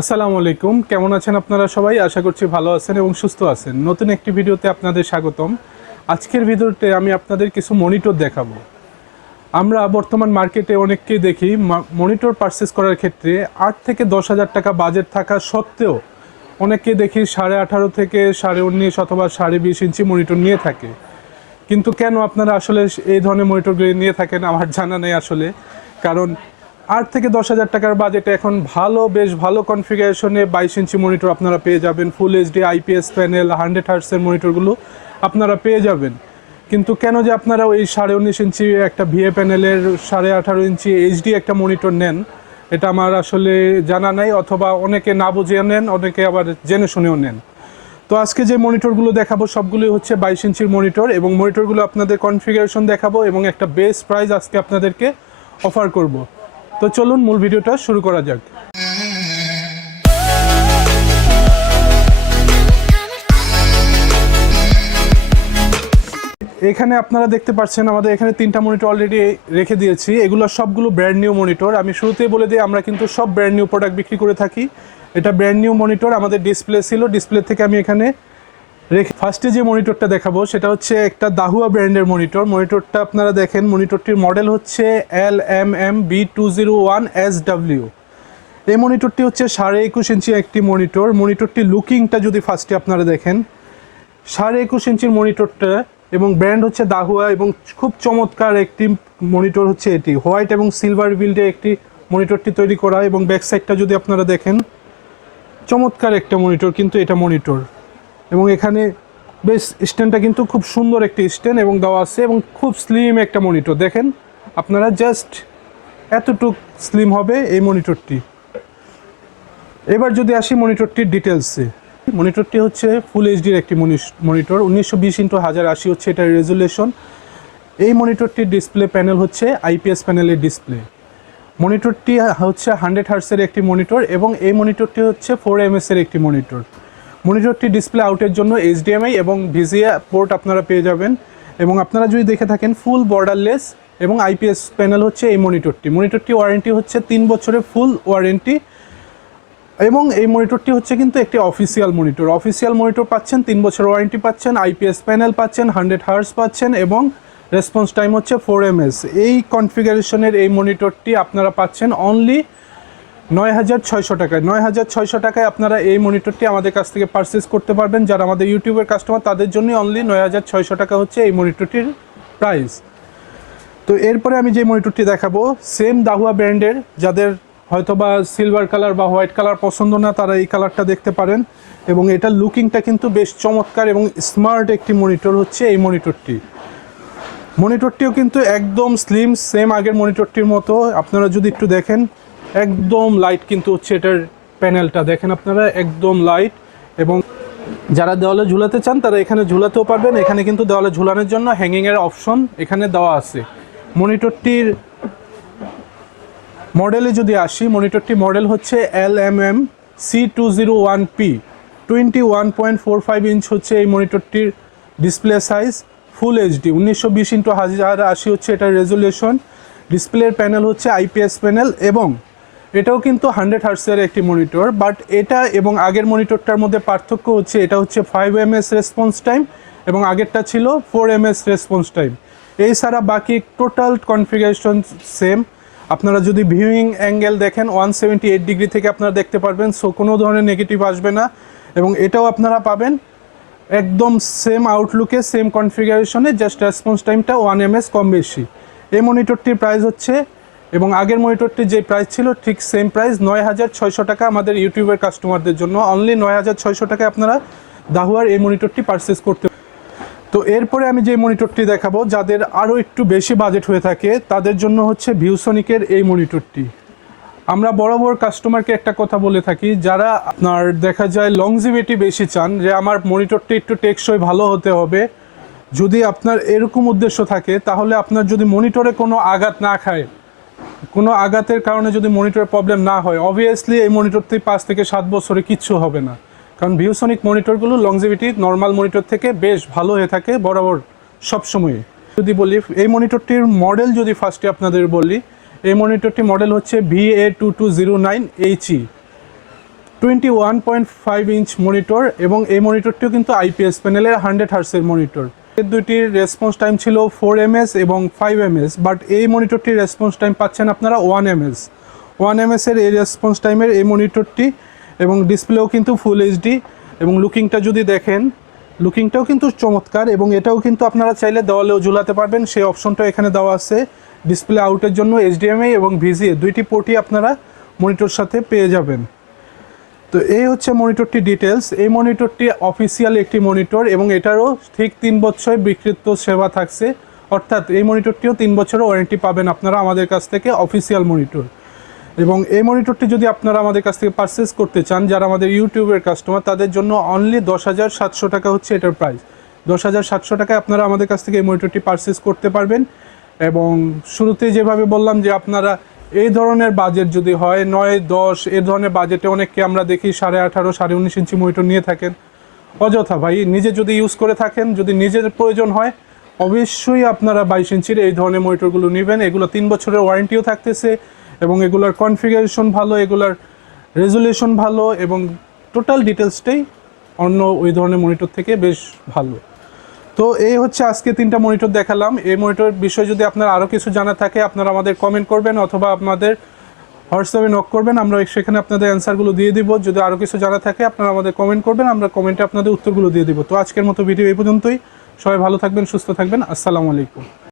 আসসালামু আলাইকুম। কেমন আছেন আপনারা সবাই? আশা করছি ভালো আছেন এবং সুস্থ আছেন। নতুন একটি ভিডিওতে আপনাদের স্বাগতম। আজকের ভিডিওতে আমি আপনাদের কিছু মনিটর দেখাবো। আমরা বর্তমান মার্কেটে অনেককেই দেখি মনিটর পারচেস করার ক্ষেত্রে আট থেকে দশ হাজার টাকা বাজেট থাকা সত্ত্বেও অনেককে দেখি সাড়ে আঠারো থেকে সাড়ে উনিশ অথবা সাড়ে বিশ ইঞ্চি মনিটর নিয়ে থাকে। কিন্তু কেন আপনারা আসলে এই ধরনের মনিটরগুলি নিয়ে থাকেন আমার জানা নেই আসলে। কারণ আট থেকে দশ হাজার টাকার বাজেটে এখন ভালো, বেশ ভালো কনফিগারেশনে বাইশ ইঞ্চি মনিটর আপনারা পেয়ে যাবেন। Full HD IPS panel hundred হার্টসের মনিটরগুলো আপনারা পেয়ে যাবেন। কিন্তু কেন যে আপনারা ওই সাড়ে উনিশ ইঞ্চি একটা ভিএ প্যানেলের সাড়ে আঠারো ইঞ্চি এইচডি একটা মনিটর নেন, এটা আমার আসলে জানা নাই, অথবা অনেকে না বুঝিয়ে নেন, অনেকে আবার জেনে শুনেও নেন। তো আজকে যে মনিটরগুলো দেখাবো, সবগুলোই হচ্ছে বাইশ ইঞ্চির মনিটর এবং মনিটরগুলো আপনাদের কনফিগারেশন দেখাবো এবং একটা বেস প্রাইস আজকে আপনাদেরকে অফার করব। তো চলুন মূল ভিডিওটা শুরু করা যাক। এখানে আপনারা দেখতে পাচ্ছেন, আমাদের এখানে তিনটা মনিটর অলরেডি রেখে দিয়েছি। এগুলো সবগুলো ব্র্যান্ড নিউ মনিটর আমি শুরুতেই বলে দিই, আমরা কিন্তু সব ব্র্যান্ড নিউ প্রোডাক্ট বিক্রি করে থাকি। এটা ব্র্যান্ড নিউ মনিটর আমাদের ডিসপ্লে ছিল। ডিসপ্লে থেকে আমি এখানে রেখে ফার্স্টে যে মনিটরটা দেখাবো, সেটা হচ্ছে একটা দাহুয়া ব্র্যান্ডের মনিটর মনিটরটা আপনারা দেখেন মনিটরটির মডেল হচ্ছে L M M B two zero one S W এই মনিটরটি হচ্ছে সাড়ে একুশ ইঞ্চি একটি মনিটর মনিটরটি লুকিংটা যদি ফার্স্টে আপনারা দেখেন, সাড়ে একুশ ইঞ্চির মনিটরটা এবং ব্র্যান্ড হচ্ছে দাহুয়া এবং খুব চমৎকার একটি মনিটর হচ্ছে এটি। হোয়াইট এবং সিলভার বিল্ডে একটি মনিটরটি তৈরি করা এবং ব্যাক সাইডটা যদি আপনারা দেখেন, চমৎকার একটা মনিটর কিন্তু এটা মনিটর এবং এখানে বেশ স্ট্যান্ডটা কিন্তু খুব সুন্দর একটি স্ট্যান্ড এবং দেওয়া আছে এবং খুব স্লিম একটা মনিটর দেখেন, আপনারা জাস্ট এতটুক স্লিম হবে এই মনিটরটি এবার যদি আসি মনিটরটির ডিটেলসে মনিটরটি হচ্ছে ফুল এইচডির একটি মনিটর উনিশশো বিশ ইন্টু হাজার আশি হচ্ছে এটার রেজুলেশন এই মনিটরটির ডিসপ্লে প্যানেল হচ্ছে আইপিএস প্যানেলের ডিসপ্লে মনিটরটি হচ্ছে হান্ড্রেড হার্সের একটি মনিটর এবং এই মনিটরটি হচ্ছে ফোর এমএস এর একটি মনিটর মনিটরটি ডিসপ্লে আউটের জন্য এইচডিএমআই এবং ভিজিএ পোর্ট আপনারা পেয়ে যাবেন। এবং আপনারা যদি দেখে থাকেন ফুল বর্ডারলেস এবং আইপিএস প্যানেল হচ্ছে এই মনিটরটি। মনিটরটি ওয়ারেন্টি হচ্ছে তিন বছরের ফুল ওয়ারেন্টি এবং এই মনিটরটি হচ্ছে কিন্তু একটি অফিসিয়াল মনিটর অফিসিয়াল মনিটর পাচ্ছেন, তিন বছর ওয়ারেন্টি পাচ্ছেন আইপিএস প্যানেল পাচ্ছেন হান্ড্রেড হার্স পাচ্ছেন এবং রেসপন্স টাইম হচ্ছে ফোর এমএস এই কনফিগারেশনের এই মনিটরটি আপনারা পাচ্ছেন অনলি নয় হাজার ছয়শো টাকায়, নয় হাজার ছয়শো টাকায় আপনারা এই মনিটরটি আমাদের কাছ থেকে পারচেস করতে পারবেন। যারা আমাদের ইউটিউবের কাস্টমার তাদের জন্যই অনলি নয় হাজার ছয়শো টাকা হচ্ছে এই মনিটরটির প্রাইস তো এরপরে আমি যে মনিটরটি দেখাবো সেম দাহুয়া ব্র্যান্ডের যাদের হয়তো বা সিলভার কালার বা হোয়াইট কালার পছন্দ না, তারা এই কালারটা দেখতে পারেন। এবং এটার লুকিংটা কিন্তু বেশ চমৎকার এবং স্মার্ট একটি মনিটর হচ্ছে এই মনিটরটি। মনিটরটিও কিন্তু একদম স্লিম সেম আগের মনিটরটির মতো। আপনারা যদি একটু দেখেন একদম লাইট কিন্তু হচ্ছে এটার প্যানেলটা দেখেন আপনারা, একদম লাইট এবং যারা দেওয়ালে ঝুলাতে চান, তারা এখানে ঝুলাতেও পারবেন। এখানে কিন্তু দেওয়ালে ঝুলানোর জন্য হ্যাঙ্গিংয়ের অপশন এখানে দেওয়া আছে। মনিটরটির মডেলে যদি আসি মনিটরটি মডেল হচ্ছে L M M C two zero one P twenty one point four five inch হচ্ছে এই মনিটরটির ডিসপ্লে সাইজ ফুল এইচডি উনিশশো বিশ ইন্টু হাজার আশি হচ্ছে এটার রেজুলেশন ডিসপ্লের প্যানেল হচ্ছে আইপিএস প্যানেল এবং এটাও কিন্তু হান্ড্রেড হার্সের একটি মনিটর বাট এটা এবং আগের মনিটরটার মধ্যে পার্থক্য হচ্ছে, এটা হচ্ছে five M S response time এবং আগেরটা ছিল four M S response time এই ছাড়া বাকি টোটাল কনফিগারেশন সেম আপনারা যদি ভিউইং অ্যাঙ্গেল দেখেন ওয়ান সেভেন্টি এইট ডিগ্রি থেকে আপনারা দেখতে পারবেন সো কোনো ধরনের নেগেটিভ আসবে না। এবং এটাও আপনারা পাবেন একদম সেম আউটলুকে সেম কনফিগারেশনে জাস্ট রেসপন্স টাইমটা ওয়ান এম এস কম বেশি। এই মনিটরটির প্রাইস হচ্ছে এবং আগের মনিটরটির যে প্রাইস ছিল ঠিক সেম প্রাইস নয় হাজার ছয়শো টাকা আমাদের ইউটিউবের কাস্টমারদের জন্য। অনলি নয় হাজার ছয়শো টাকায় আপনারা দাহুয়ার এই মনিটরটি পারচেস করতে তো এরপরে আমি যে মনিটরটি দেখাবো, যাদের আরও একটু বেশি বাজেট হয়ে থাকে, তাদের জন্য হচ্ছে ভিউসনিকের এই মনিটরটি। আমরা বরাবর কাস্টমারকে একটা কথা বলে থাকি, যারা আপনার দেখা যায় লংজিভিটি বেশি চান, যে আমার মনিটরটি একটু টেকসই ভালো হতে হবে, যদি আপনার এরকম উদ্দেশ্য থাকে, তাহলে আপনার যদি মনিটরে কোনো আঘাত না খায় কোনো আঘাতের কারণে যদি মনিটরের প্রবলেম না হয় অবভিয়াসলি এই মনিটরটি পাঁচ থেকে সাত বছরে কিচ্ছু হবে না। কারণ ভিউসনিক মনিটরগুলো লংজিভিটি নর্মাল মনিটর থেকে বেশ ভালো হয়ে থাকে বরাবর সবসময় যদি বলি, এই মনিটরটির মডেল যদি ফার্স্টে আপনাদের বলি, এই মনিটরটি মডেল হচ্ছে V A two two zero nine H E twenty one point five inch monitor এবং এই মনিটরটিও কিন্তু আইপিএস প্যানেলের হান্ড্রেড হার্সের মনিটর এর দুইটির রেসপন্স টাইম ছিল ফোর এমএস এবং ফাইভ এমএস বাট এই মনিটরটির রেসপন্স টাইম পাচ্ছেন আপনারা ওয়ান এমএস ওয়ান এমএস এর এই রেসপন্স টাইমের এই মনিটরটি এবং ডিসপ্লেও কিন্তু ফুল এইচডি এবং লুকিংটা যদি দেখেন লুকিংটাও কিন্তু চমৎকার এবং এটাও কিন্তু আপনারা চাইলে দেওয়ালেও ঝুলাতে পারবেন। সেই অপশনটা এখানে দেওয়া আছে। ডিসপ্লে আউটের জন্য এইচডিএমআই এবং ভিজিএ দুইটি পোর্টই আপনারা মনিটর সাথে পেয়ে যাবেন। তো এই হচ্ছে মনিটরটি ডিটেলস এই মনিটরটি অফিসিয়াল একটি মনিটর এবং এটারও ঠিক তিন বছর বিকৃত সেবা থাকছে। অর্থাৎ এই মনিটরটিও তিন বছরের ওয়ারেন্টি পাবেন আপনারা আমাদের কাছ থেকে অফিসিয়াল মনিটর। এবং এই মনিটরটি যদি আপনারা আমাদের কাছ থেকে পারচেস করতে চান, যারা আমাদের ইউটিউবের কাস্টমার তাদের জন্য অনলি দশ হাজার সাতশো টাকা হচ্ছে এটার প্রাইস দশ হাজার সাতশো টাকায় আপনারা আমাদের কাছ থেকে এই মনিটরটি পারচেস করতে পারবেন। এবং শুরুতে যেভাবে বললাম যে আপনারা এই ধরনের বাজেট যদি হয়, নয়, দশ, এ ধরনের বাজেটে অনেককে আমরা দেখি সাড়ে আঠারো, সাড়ে উনিশ ইঞ্চি মনিটর নিয়ে থাকেন। অযথা ভাই, নিজে যদি ইউজ করে থাকেন, যদি নিজের প্রয়োজন হয়, অবশ্যই আপনারা বাইশ ইঞ্চির এই ধরনের মনিটরগুলো নেবেন। এগুলো তিন বছরের ওয়ারেন্টিও থাকতেছে এবং এগুলোর কনফিগারেশন ভালো, এগুলোর রেজুলেশন ভালো এবং টোটাল ডিটেলসটাই অন্য ওই ধরনের মনিটর থেকে বেশ ভালো। তো এই হচ্ছে আজকে তিনটা মনিটর দেখালাম। এই মনিটর বিষয়ে যদি আপনার আরও কিছু জানা থাকে, আপনারা আমাদের কমেন্ট করবেন অথবা আপনাদের হোয়াটসঅ্যাপে নক করবেন। আমরা সেখানে আপনাদের অ্যান্সারগুলো দিয়ে দিব। যদি আরও কিছু জানা থাকে, আপনারা আমাদের কমেন্ট করবেন। আমরা কমেন্টে আপনাদের উত্তরগুলো দিয়ে দিব। তো আজকের মতো ভিডিও এই পর্যন্তই। সবাই ভালো থাকবেন, সুস্থ থাকবেন। আসসালামু আলাইকুম।